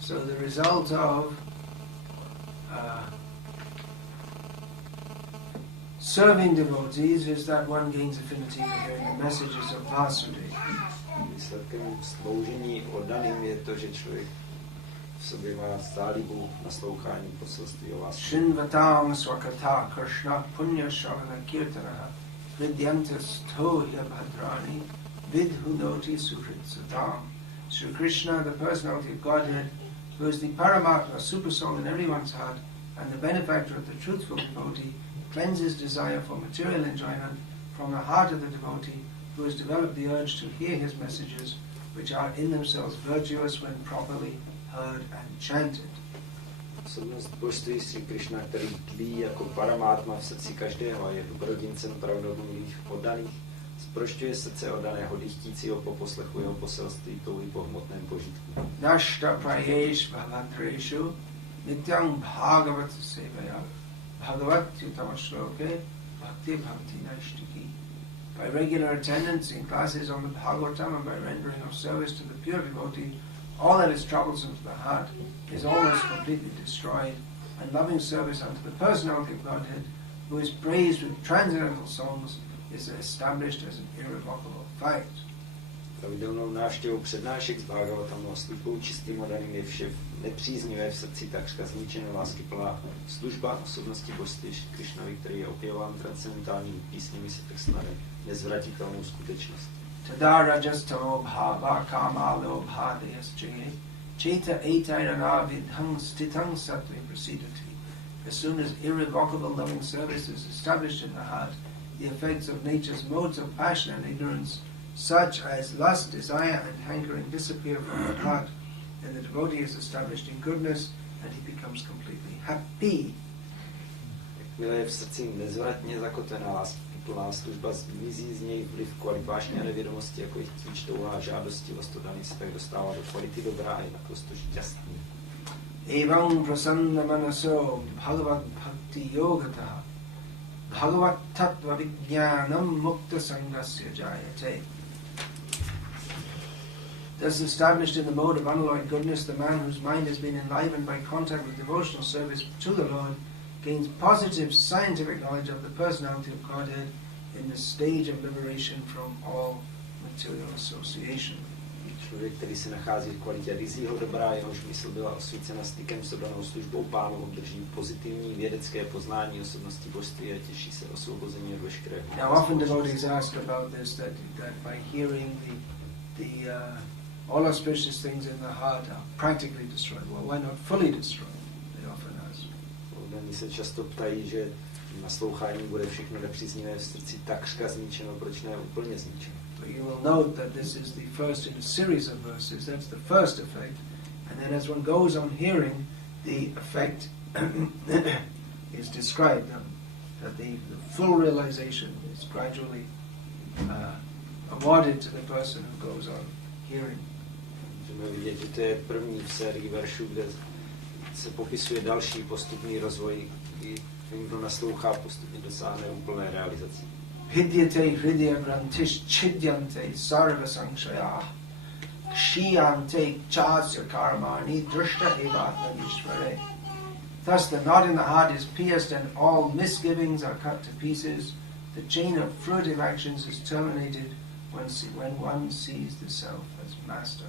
So the result of serving devotees is that one gains affinity for hearing the messages of Vasudeva. Výsledkem sloužení oddaným je to, že člověk v sobě má zálibu naslouchání poselství o Vásudevu. Shinvatam swakatha krishna punya shavana kirtanaha vidyantas tohya bhadrani vidhunoti sukrit satam. Sri Krishna, the personality of Godhead, who is the Paramatma, super soul in everyone's heart, and the benefactor of the truthful devotee, cleanses desire for material enjoyment from the heart of the devotee, who has developed the urge to hear his messages, which are in themselves virtuous when properly heard and chanted. Osobnost božství Sri Krishna, který tlí jako Paramatma v srdci každého a je dobrodincem pravdomluvných oddaných, zprošťuje srdce oddaného chtícího po poslechu jeho poselství touhy po hmotném požitku. Nashta prayesh bhavantreshu nityam bhagavat sevaya bhagavat yutamashloke bhakti bhakti nashtiki. By regular attendance in classes on the Bhagavatam and by rendering of service to the pure devotee, all that is troublesome to the heart is almost completely destroyed, and loving service unto the personality of Godhead, who is praised with transcendental songs, is established as an irrevocable fact. Pravidelnou návštěvou přednášek z Bhagavatamu a službou čistým oddaným je vše nepříznivé v srdci takřka zničené láskyplná služba osobnosti božství Krishnovi, který je opěvován transcendentálními písněmi, se tak stane nezvratitelnou skutečnost. Tada rajastamo bhava kama lobha deyasjaya cheta etairana vidhang stithang sattve prasidati. As soon as irrevocable loving service is established in the heart, the effects of nature's modes of passion and ignorance, such as lust, desire, and hankering, disappear from the heart, and the devotee is established in goodness, and he becomes completely happy. Jakmile je v srdci nezvratně zakotvená láskyplná služba, zmizí z něj vliv kvalit vášně a nevědomosti, jako je chtíč, touha a žádostivost, oddaný se tak dostává do kvality dobrá a je naprosto šťastný. Evam prasanna manaso bhagavat bhakti yogataha bhagavat tattva vijnanam mukta sangasya jayate. Thus established in the mode of unalloyed goodness, the man whose mind has been enlivened by contact with devotional service to the Lord gains positive scientific knowledge of the personality of Godhead in the stage of liberation from all material association. Člověk, který se nachází v kvalitě ryzího dobra, jehož mysl byla osvícena stykem s oddanou službou Pánu, obdrží pozitivní vědecké poznání osobnosti božství a těší se osvobození od veškerého. Now often devotees ask about this, that by hearing the all auspicious things in the heart are practically destroyed. Well, why not fully destroyed? They often ask. Oni se často ptají, že naslouchání bude všechno nepříznivé v srdci takřka zničeno, proč ne úplně zničeno. But you will note that this is the first in a series of verses. That's the first effect. And then as one goes on hearing, the effect is described. That the full realization is gradually awarded to the person who goes on hearing. Můžeme vidět, že to je první v sérii veršů, kde se popisuje další postupný rozvoj, kdy kdo naslouchá, postupně dosáhne úplné realizace. Hidyate hridya grantish chidyante sarva sankshayah kshiyante chasya karmani drishta evatma vishvare. Thus the knot in the heart is pierced and all misgivings are cut to pieces. The chain of fruitive actions is terminated when one sees the self as master.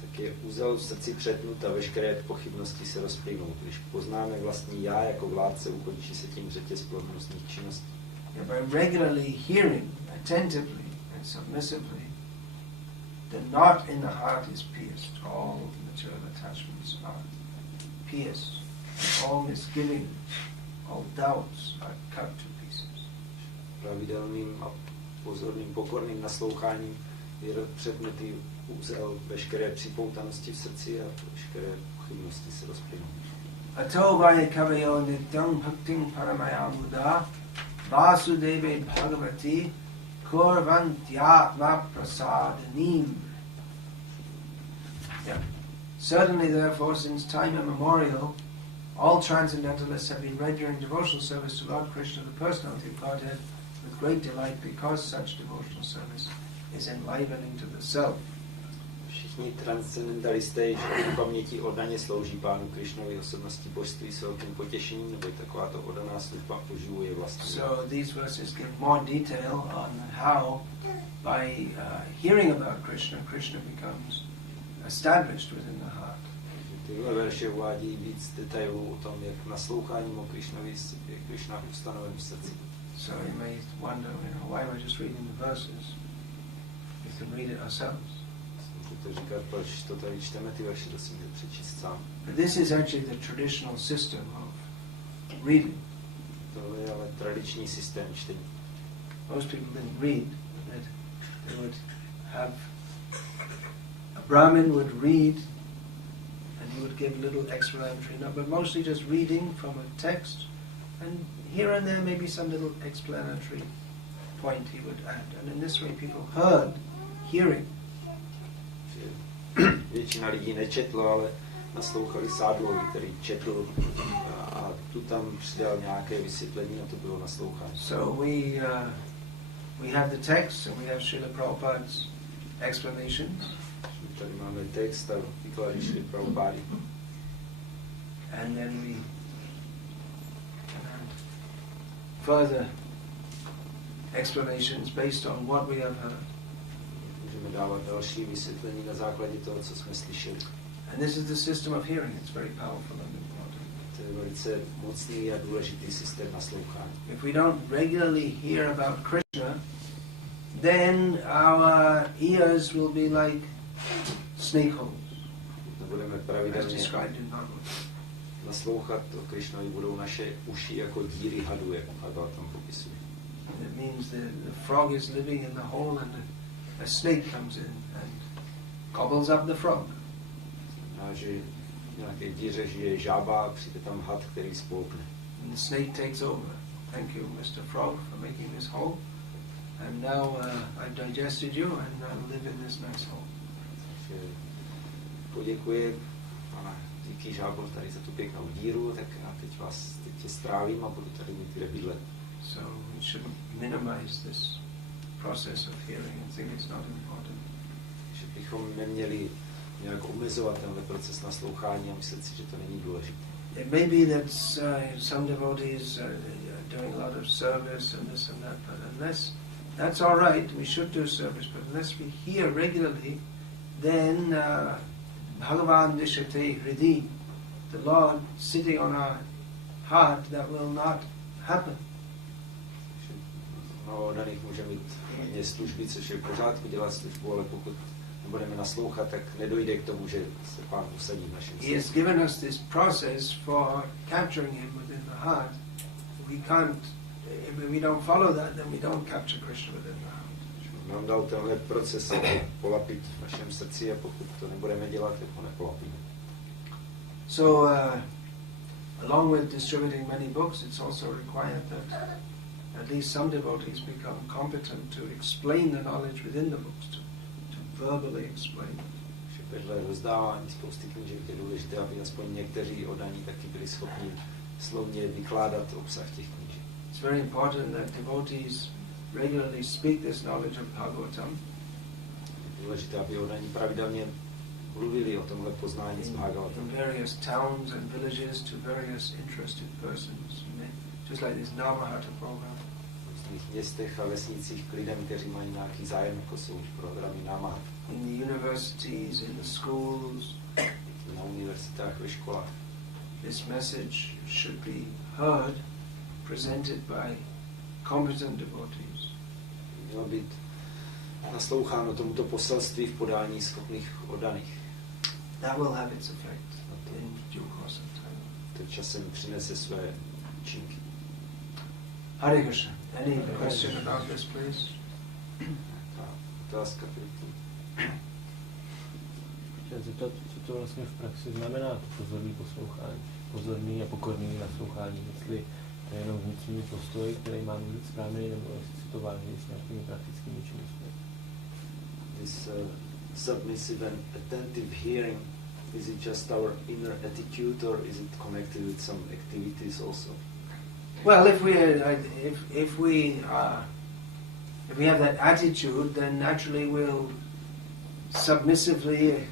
Tak je úzel v srdci přetnut a veškeré pochybnosti se rozplynou. Když poznáme vlastní já jako vládce, ukončí se tím řetěz plodnostních činností. By regularly hearing attentively and submissively, the knot in the heart is pierced. All material attachments are pierced. All misgivings, all doubts are cut to pieces. Pravidelným a pozorným pokorným nasloucháním je přetnutý úzel veškeré připoutanosti v srdci a veškeré pochybnosti se rozplynou. Ato vaya kavayo nityam bhakting paramayamudha vasudeve bhagavati korvantyatma prasadanim. Yeah. Certainly, therefore, since time immemorial, all transcendentalists have been rendering devotional service to Lord Krishna, the personality of Godhead, with great delight, because such devotional service is enlivening to the self. Všichni transcendentalisté již v paměti oddaně slouží Pánu Krišnovi, osobnosti božství s velkým potěšením, nebo takováto oddaná služba oživuje vlastní. So these verses give more detail on how by hearing about Krishna, Krishna becomes established within the heart. Tyhle verše uvádí víc detailů o tom, jak nasloucháním o Krišnovi je Krišna ustanoven v srdci. So you may wonder, why am I just reading the verses? We can read it ourselves. To říkat, proč to tady čteme ty verše, to si můžete přečíst sám. But this is actually the traditional system of reading. To je ale tradiční systém čtení. Most people didn't read, but they would have a Brahmin would read and he would give little explanatory note, but mostly just reading from a text, and here and there maybe some little explanatory point he would add. And in this way people heard, hearing. Většina lidí nečetlo, ale naslouchali sádlovi, který četl a tu tam přidal nějaké vysvětlení a to bylo naslouchání. So we have the text and we have Srila Prabhupada's explanations. Tady máme text a výklady Srila Prabhupády. And then we further explanations based on what we have heard. Můžeme dávat další vysvětlení na základě toho, co jsme slyšeli. And this is the system of hearing. It's very powerful and important. To je velice mocný a důležitý systém naslouchání. If we don't regularly hear about Krishna, then our ears will be like snake holes, Nebudeme as pravidelně described in Bhagavad. naslouchat o Krišnovi, budou naše uši jako díry hadu, jak Bhagavad tam popisuje. It means the frog is living in the hole and a snake comes in and gobbles up the frog. A že v nějaké díře žije žába a přijde tam had, který spolkne. And the snake takes over. Thank you, Mr. Frog, for making this hole. And now I've digested you and I'll live in this nice hole. Takže poděkuje, pane, díky žábo tady za tu pěknou díru, tak já teď tě strávím a budu tady mít kde bydlet. So we shouldn't minimize this process of hearing and think it's not important. Že bychom neměli nějak omezovat tenhle proces naslouchání a myslet si, že to není důležité. It may be that some devotees are doing a lot of service and this and that, but unless that's all right, we should do service, but unless we hear regularly, then Bhagavan Nishate Hridi, the Lord sitting on our heart, that will not happen. No, daných může mít hodně služby, což je v pořádku dělat službu, ale pokud nebudeme naslouchat, tak nedojde k tomu, že se Pán usadí v našem He has srdci. given us this process for capturing him within the heart. We can't, if we don't follow that, then we don't capture Krishna within the heart. Nám dal tenhle proces polapit v našem srdci a pokud to nebudeme dělat, tak ho nepolapíme. So, along with distributing many books, it's also required that at least some devotees become competent to explain the knowledge within the books, to verbally explain it. Že vedle rozdávání spousty knížek je důležité, aby aspoň někteří oddaní taky byli schopni slovně vykládat obsah těch knížek. It's very important that devotees regularly speak this knowledge of Bhagavatam. Je důležité, aby oddaní pravidelně mluvili o tomhle poznání z Bhagavatam. In various towns and villages to various interested persons. Just like this Namahata program. V různých městech a vesnicích k lidem, kteří mají nějaký zájem, jako jsou programy Namahata. In the universities, in the schools. Na univerzitách, ve školách. This message should be heard, presented by competent devotees. Mělo být nasloucháno tomuto poselství v podání schopných oddaných. That will have its effect in due course of time. To časem přinese své účinky. Hare Krishna. Any question about this, please? Otázka. Chtěl zeptat, co to vlastně v praxi znamená, to pozorný poslouchání, pozorný a pokorný naslouchání, jestli to je jenom vnitřní postoj, který má mít správný, nebo jestli se to váží s nějakými praktickými činnostmi. This submissive and attentive hearing, is it just our inner attitude or is it connected with some activities also? Well, if we have that attitude, then naturally we'll submissively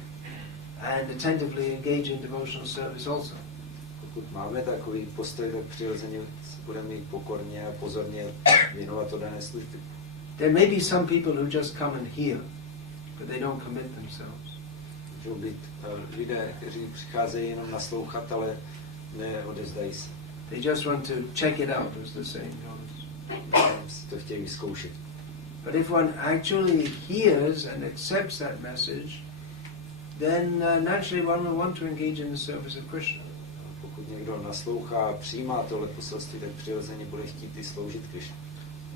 and attentively engage in devotional service also. Pokud máme takový postoj, tak přirozeně budeme mít pokorně a pozorně věnovat oddané služby. There may be some people who just come and hear, but they don't commit themselves. Můžou být lidé, kteří přicházejí jenom naslouchat, ale neodezdají se. They just want to check it out, as the saying goes. Si to chtějí vyzkoušet. But if one actually hears and accepts that message, then naturally one will want to engage in the service of Krishna. Pokud někdo naslouchá a přijímá tohle poselství, tak přirozeně bude chtít i sloužit Krishna.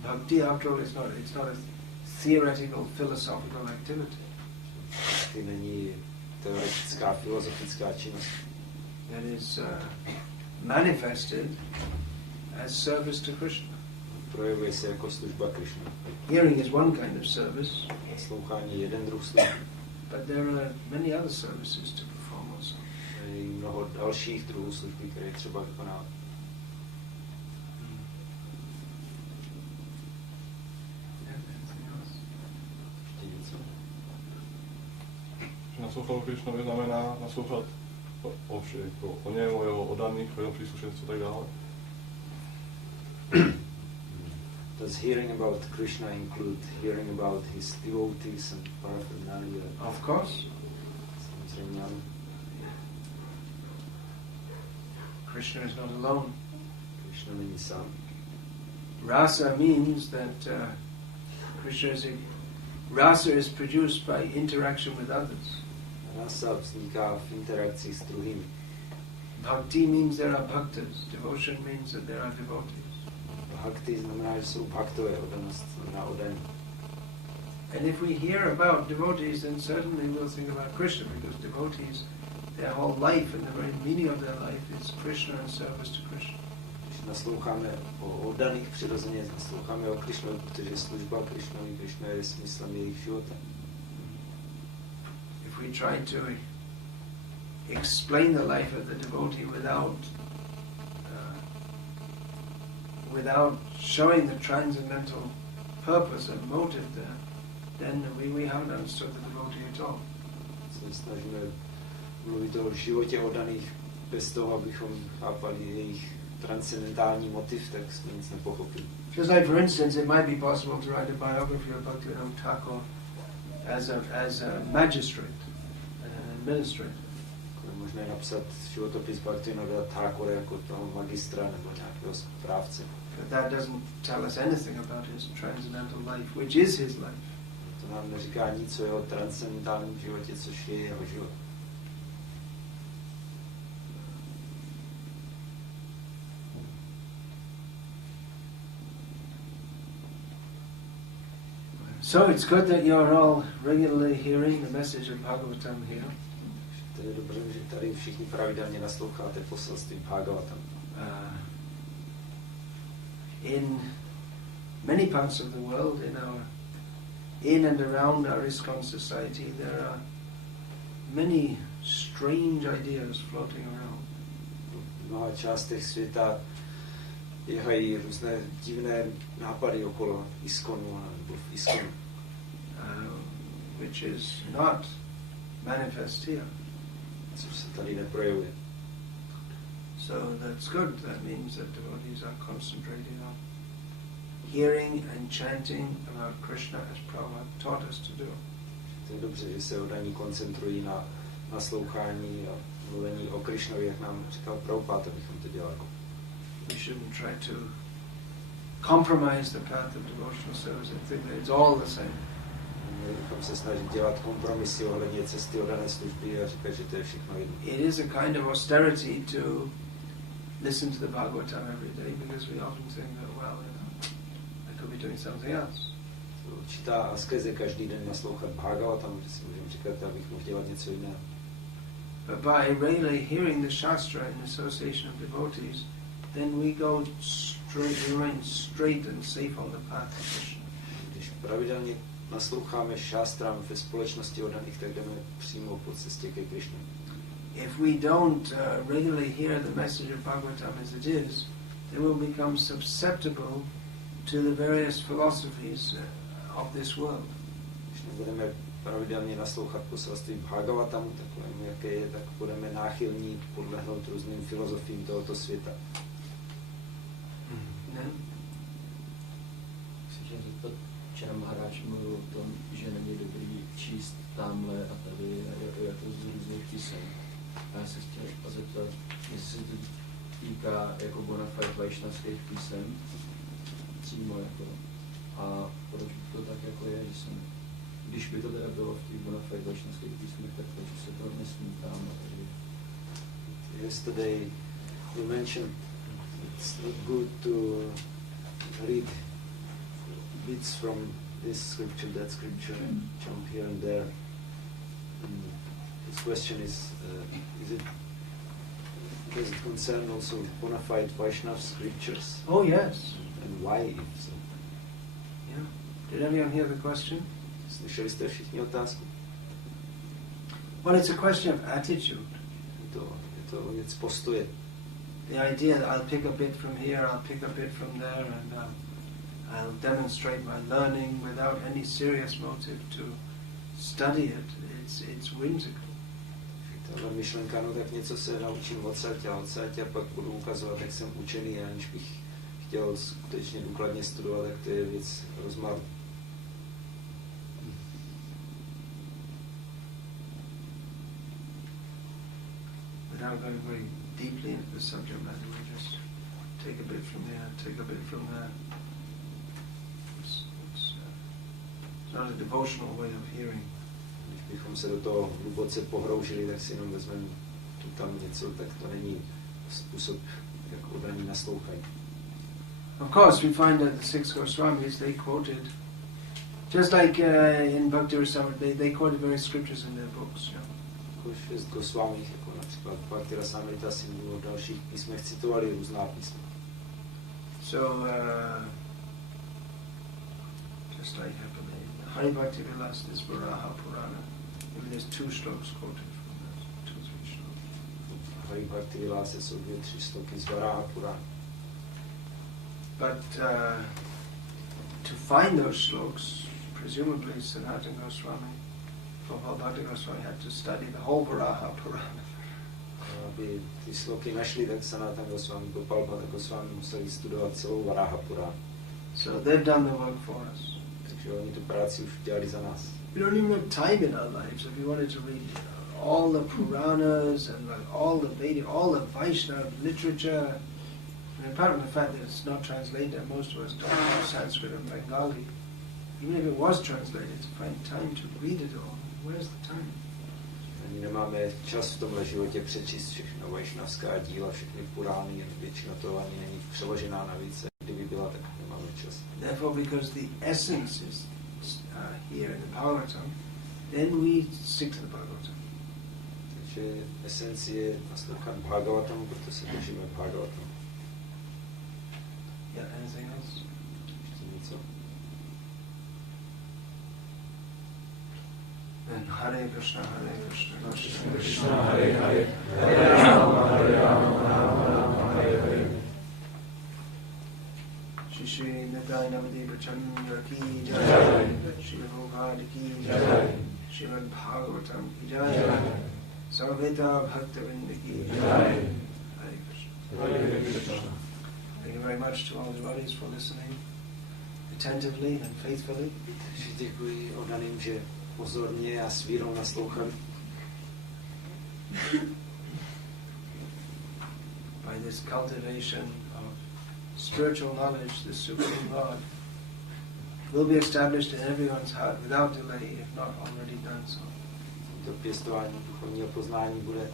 Bhakti, after all, it's not a theoretical, philosophical activity. Bhakti není teoretická, filozofická činnost. It is manifested as service to Krishna. Projevuje se jako služba Krishna. Hearing is one kind of service. Naslouchání je jeden druh služby. But there are many other services to perform also. Je mnoho dalších druhů služby, které je třeba vykonávat. Ještě něco? Naslouchat Krishnovi znamená naslouchat o něm, o jeho oddaných, o jeho příslušenství a tak dále. Does hearing about Krishna include hearing about his devotees and paraphernalia? Of course. Samozřejmě ano. Krishna is not alone. Krishna není sám. Rasa means that rasa is produced by interaction with others. Rasa vzniká v interakci s druhými. Bhakti means there are bhaktas. Devotion means that there are devotees. Bhakti znamená, že jsou bhaktové, oddanost znamená oddaní. And if we hear about devotees, then certainly we'll think about Krishna, because devotees, their whole life and the very meaning of their life is Krishna and service to Krishna. Když nasloucháme o oddaných, přirozeně nasloucháme o Krishnovi, protože služba Krishnovi, Krishna je smyslem jejich života. If we try to explain the life of the devotee without showing the transcendental purpose and motive there, then we haven't understood the devotee at all. Se snažíme mluvit o životě oddaných bez toho, abychom chápali jejich transcendentální motiv, tak jsme nic nepochopili. Just like, for instance, it might be possible to write a biography of Bhaktivinoda Thakur as a magistrate, an administrator. Je možné napsat životopis Bhaktivinoda Thakura jako toho magistra nebo nějakého správce. But that doesn't tell us anything about his transcendental life, which is his life. To nám neříká nic o jeho transcendentálním životě, což je jeho život. So it's good that you're all regularly hearing the message of Bhagavatam here. To je dobře, že tady všichni pravidelně nasloucháte poselství Bhagavatam. In many parts of the world, in and around our ISKCON society, there are many strange ideas floating around. V mnoha částech světa běhají různé divné nápady okolo ISKCONu nebo v ISKCONu. Which is not manifest here. Což se tady neprojevuje. So that's good. That means that devotees are concentrating on hearing and chanting about Krishna as Prabhupada taught us to do. To je dobře, že se oddaní koncentrují na naslouchání a mluvení o Krishnovi, jak nám říkal Prabhupada, abychom to dělali. We shouldn't try to compromise the path of devotional service and think that it's all the same. Měli bychom se snažit dělat kompromisy ohledně cesty oddané služby a říkat, že to je všechno jedno. It is a kind of austerity to listen to the Bhagavatam every day because we often think that, well, I could be doing something else. Určitá askeze každý den naslouchat Bhagavatam, že si můžeme říkat, abych mohl dělat něco jiného. But by regularly hearing the Shastra in association of devotees, then we go straight, we remain straight and safe on the path of Krishna. Když pravidelně nasloucháme šástrám ve společnosti oddaných, tak jdeme přímo po cestě ke Krishnu. If we don't regularly hear the message of Bhagavatam as it is, then we'll become susceptible to the various philosophies of this world. Když nebudeme pravidelně naslouchat poselství Bhagavatamu, takovému, jaké je, tak budeme náchylní podlehnout různým filozofiím tohoto světa. Chci zeptat, včera Maharáč mluvil o tom, že není dobrý číst tamhle a tady jako z různých písem. A já se chtěl zeptat, jestli se to týká jako bona fide vajšnavských písem, přímo jako, a proč to tak jako je, že jsem, když by to teda bylo v těch bona fide vajšnavských písmech, tak proč se to nesmí tam a tady. Yesterday you mentioned it's not good to read bits from this scripture, that scripture, and jump here and there. And his question is it does it concern also bona fide Vaishnava scriptures? Oh yes. And why, if so? Yeah. Did anyone hear the question? Slyšeli jste všichni otázku? Well, it's a question of attitude. Je to věc postoje. The idea that I'll pick a bit from here, I'll pick a bit from there, and I'll demonstrate my learning without any serious motive to study it. It's whimsical. Tahle myšlenka, no tak něco se naučím odsaď a pak budu ukazovat, jak jsem učený, aniž bych chtěl skutečně důkladně studovat, tak to je věc rozmaru. Without going very deeply into the subject matter, we just take a bit from here, take a bit from there. It's not a devotional way of hearing. Když bychom se do toho hluboce pohroužili, tak si jenom vezmeme tu tam něco, tak to není způsob, jak oddaní naslouchají. Of course, we find that the six Goswamis, they quoted, just like in Bhakti Vikas Swami, they quoted various scriptures in their books. You know. Jako šest Goswamí, jako například Bhakti Vikas Swami v dalších písmech citovali různá písma. So, just like Hari Bhakti Vilas, this Varaha Purana, maybe there's 2 shlokas quoted from that, 2 or 3 shlokas. Hari Bhakti Vilas jsou 2-3 sloky z Varaha Purana. But to find those shlokas, presumably Sanatana Goswami, Prabhupada Bhakti Goswami had to study the whole Varaha Purana. Aby ty sloky našli, tak Sanatana Goswami, Gopal Bhatta Goswami museli studovat celou Varaha Purana. So they've done the work for us. Takže oni tu práci už dělali za nás. We don't even have time in our lives if we wanted to read all the Puranas and all the Vedic, all the Vaishnava literature. And apart from the fact that it's not translated, most of us don't know Sanskrit and Bengali. Even if it was translated, to find time to read it all, where's the time? Ani nemáme čas v tomhle životě přečíst všechno vajšnavská díla, všechny Purány, většina toho ani není přeložená navíc. Kdyby byla, tak nemáme čas. Therefore, because the essence is here in the Bhagavatam, then we stick to the Bhagavatam. Takže esenci je naslouchat Bhagavatamu, proto se držíme Bhagavatamu. Yeah, anything else? Ještě něco? Then Hare Krishna, Hare Krishna, Krishna Krishna, Hare Hare, Hare Rama, Rama Rama, Hare Hare. Shri Nitai Navadeva Chandra ki jai, Shri Prabhupada ki jai, Srimad Bhagavatam ki jai. Samaveta Bhaktivinoda ki jai. Hare Krishna. Hare Krishna. Thank you very much to all the devotees for listening attentively and faithfully. Děkuji oddaným, že pozorně a s vírou naslouchali. By this cultivation of spiritual knowledge, the Supreme Lord will be established in everyone's heart without delay, if not already done so. To pěstování duchovního poznání bude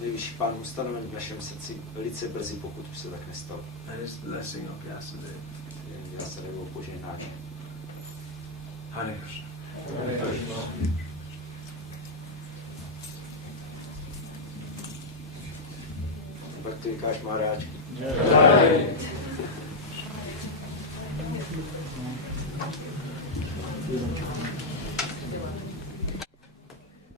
nejvyšší Pán ustanoven v našem srdci velice brzy, pokud už se tak nestalo. That is the blessing of Vyasadeva. Vyasadevovo požehnání. Hare Krishna. Hare Krishna. Bhakti Vikas Maharaj. Jai.